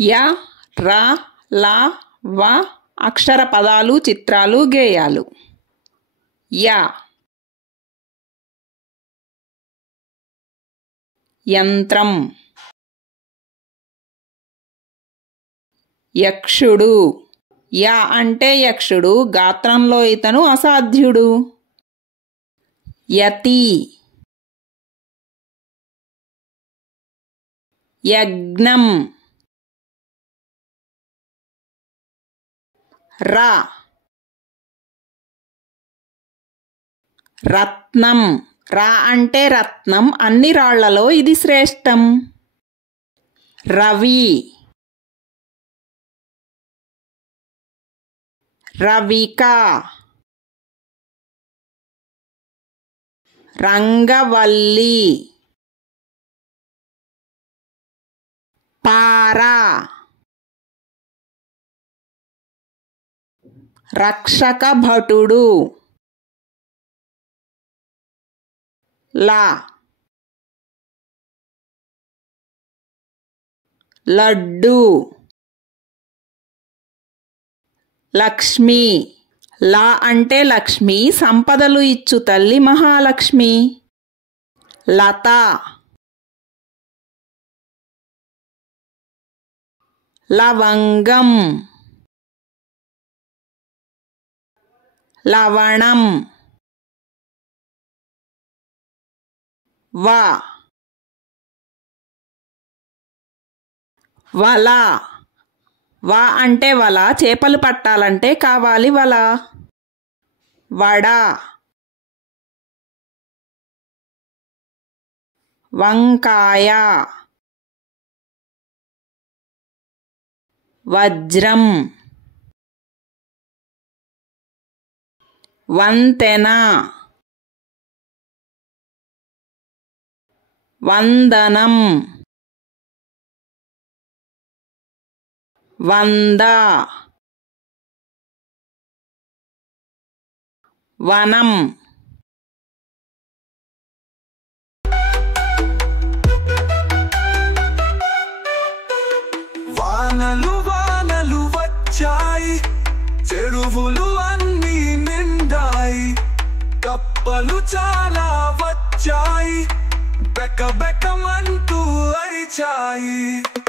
య ర ల వ అక్షర పదాలు చిత్రాలు గేయాలు. య యంత్రం. యక్షుడు. య అంటే యక్షుడు, గాత్రంలో ఇతను అసాధ్యుడు. యతి. యజ్ఞం. ర రత్నం. రా అంటే రత్నం, అన్ని రాళ్లలో ఇది శ్రేష్టం. రవి. రవిక. రంగవల్లి. పార. రక్షక భటుడు. లా. లడ్డు. లక్ష్మి. లా అంటే లక్ష్మి, సంపదలు ఇచ్చు తల్లి మహాలక్ష్మి. లత. లవంగం. లవణం. వ వల. వ అంటే వల, చేపలు పట్టాలంటే కావాలి వల. వడ. వంకాయ. వజ్రం. వంతెన. వందనం. వంద. వనం. వానలు వానలు వచ్చాయి, చెరువులు అన్నీ నిండాయి, కప్పలు చాలా వచ్చాయి, బెక్క బెక్కమంటూ అరిచాయి.